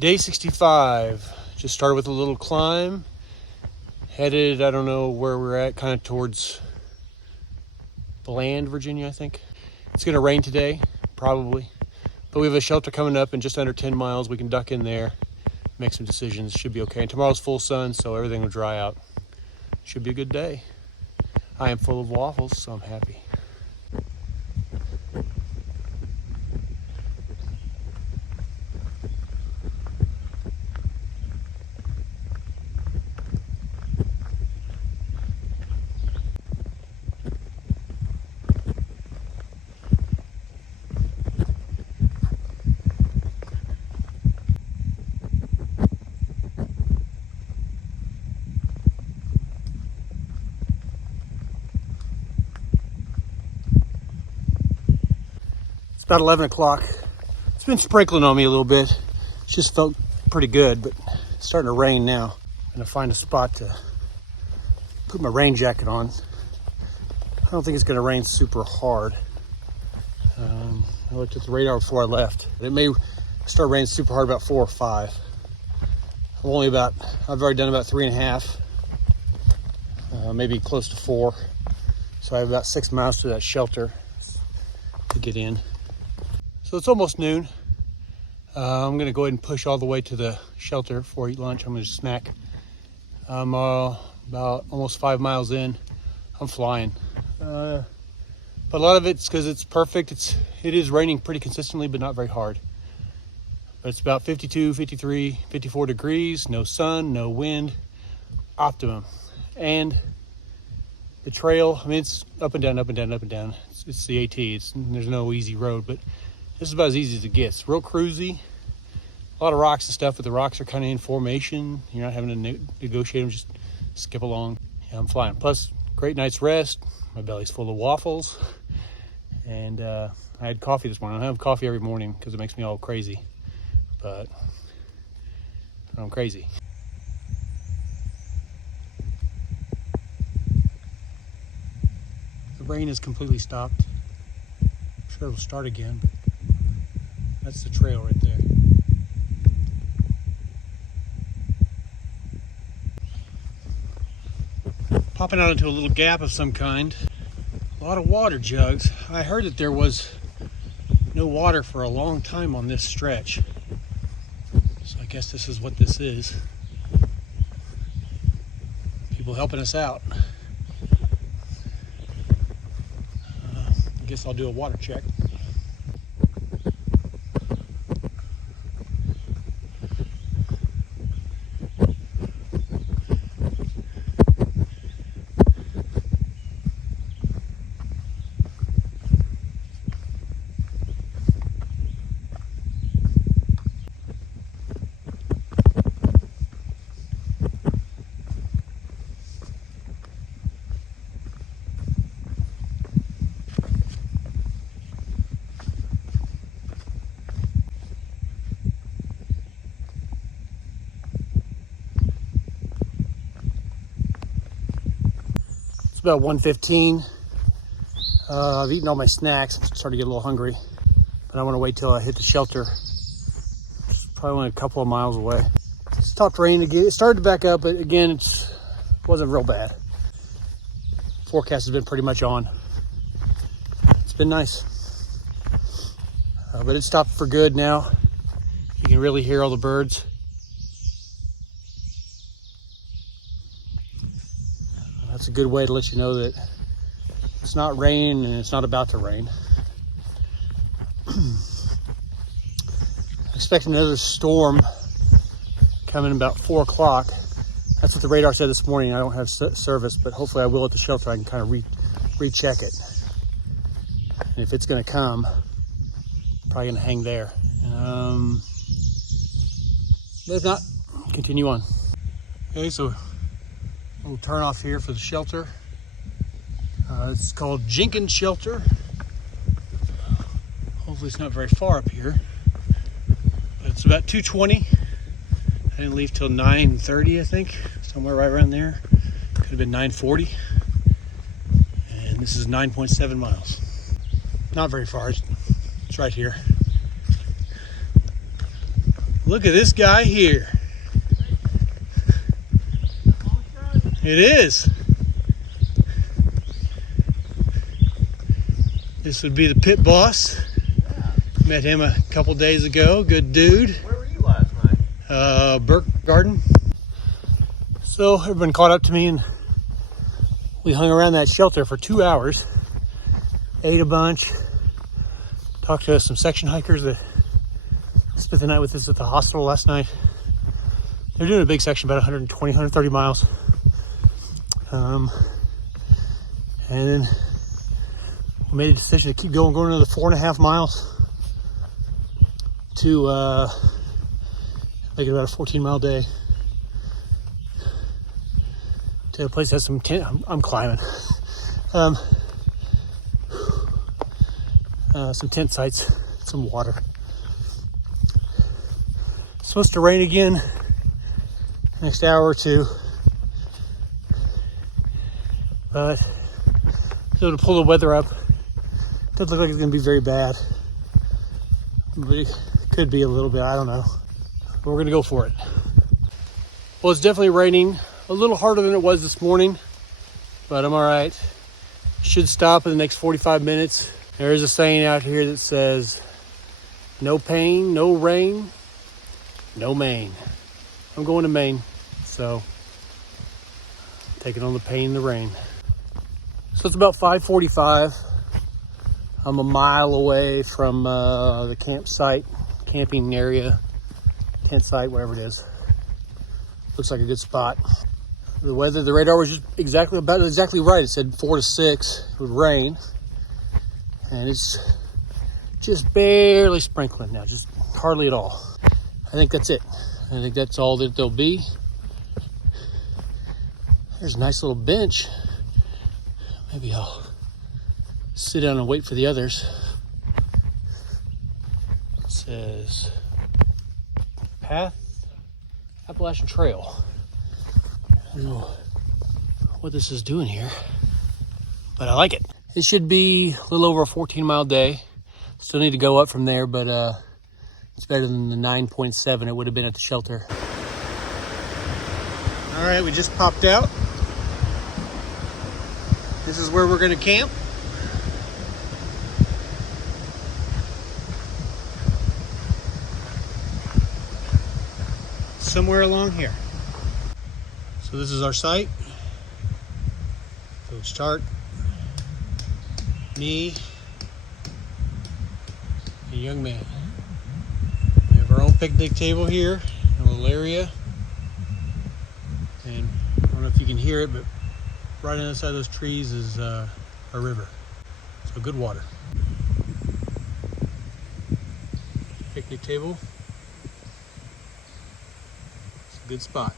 Day 65. Just started with a little climb. Headed, I don't know where we're at, kind of towards Bland, Virginia, I think. It's gonna rain today, probably. But we have a shelter coming up in just under 10 miles. We can duck in there, make some decisions. Should be okay. And tomorrow's full sun, so everything will dry out. Should be a good day. I am full of waffles, so I'm happy. About 11 o'clock. It's been sprinkling on me a little bit. It's just felt pretty good, but it's starting to rain now. I'm gonna find a spot to put my rain jacket on. I don't think it's gonna rain super hard. I looked at the radar before I left. It may start raining super hard about 4 or 5. I've already done about 3.5, maybe close to 4. So I have about 6 miles to that shelter to get in. So it's almost noon. I'm gonna go ahead and push all the way to the shelter before I eat lunch. I'm gonna snack. I'm about almost 5 miles in. I'm flying. But a lot of it's because it's perfect. It is raining pretty consistently, but not very hard. But it's about 52, 53, 54 degrees, no sun, no wind, optimum. And the trail, I mean, it's up and down, up and down, up and down. It's the AT, there's no easy road, but this is about as easy as it gets. Real cruisy, a lot of rocks and stuff, but the rocks are kind of in formation. You're not having to negotiate them, just skip along. Yeah, I'm flying. Plus, great night's rest. My belly's full of waffles. And I had coffee this morning. I don't have coffee every morning because it makes me all crazy, but I'm crazy. The rain has completely stopped. I'm sure it'll start again, but that's the trail right there. Popping out into a little gap of some kind. A lot of water jugs. I heard that there was no water for a long time on this stretch. So I guess this is what this is. People helping us out. I guess I'll do a water check. It's about 1:15. I've eaten all my snacks. I'm starting to get a little hungry, but I want to wait till I hit the shelter. It's probably only a couple of miles away. It stopped raining again. It started to back up, but again, it wasn't real bad. Forecast has been pretty much on. It's been nice, but it stopped for good now. You can really hear all the birds. That's a good way to let you know that it's not raining and it's not about to rain. Expect another storm coming about 4 o'clock. That's what the radar said this morning. I don't have service, but hopefully I will at the shelter. I can kind of recheck it. And if it's gonna come, I'm probably gonna hang there. But if not, continue on. Okay, so we'll turn off here for the shelter. It's called Jenkins shelter. Hopefully it's not very far up here. But it's about 2:20. I didn't leave till 9:30, I think. Somewhere right around there. Could have been 9:40. And this is 9.7 miles. Not very far, it's right here. Look at this guy here. It is. This would be the pit boss. Met him a couple days ago. Good dude. Where were you last night? Burke Garden. So everyone caught up to me and we hung around that shelter for 2 hours. Ate a bunch. Talked to some section hikers that spent the night with us at the hospital last night. They're doing a big section, about 120, 130 miles. And then we made a decision to keep going another 4.5 miles to make it about a 14-mile day to a place that has some tent. I'm climbing. Some tent sites, some water. It's supposed to rain again next hour or two, but so to pull the weather up, doesn't look like it's going to be very bad, but it could be a little bit. I don't know. We're going to go for it. Well, it's definitely raining a little harder than it was this morning, but I'm all right. Should stop in the next 45 minutes. There is a saying out here that says, no pain, no rain, no Maine. I'm going to Maine, so taking on the pain and the rain. So it's about 5:45. I'm a mile away from the campsite, camping area, tent site, whatever it is. Looks like a good spot. The weather, the radar was just exactly right. It said 4 to 6 it would rain. And it's just barely sprinkling now, just hardly at all. I think that's it. I think that's all that there'll be. There's a nice little bench. Maybe I'll sit down and wait for the others. It says Path Appalachian Trail. I don't know what this is doing here, but I like it. It should be a little over a 14-mile day. Still need to go up from there, but it's better than the 9.7 it would have been at the shelter. All right, we just popped out. This is where we're gonna camp. Somewhere along here. So this is our site. So start. Me, a young man. We have our own picnic table here in a little area. And I don't know if you can hear it, but right on the side of those trees is a river. So good water. Picnic table. It's a good spot.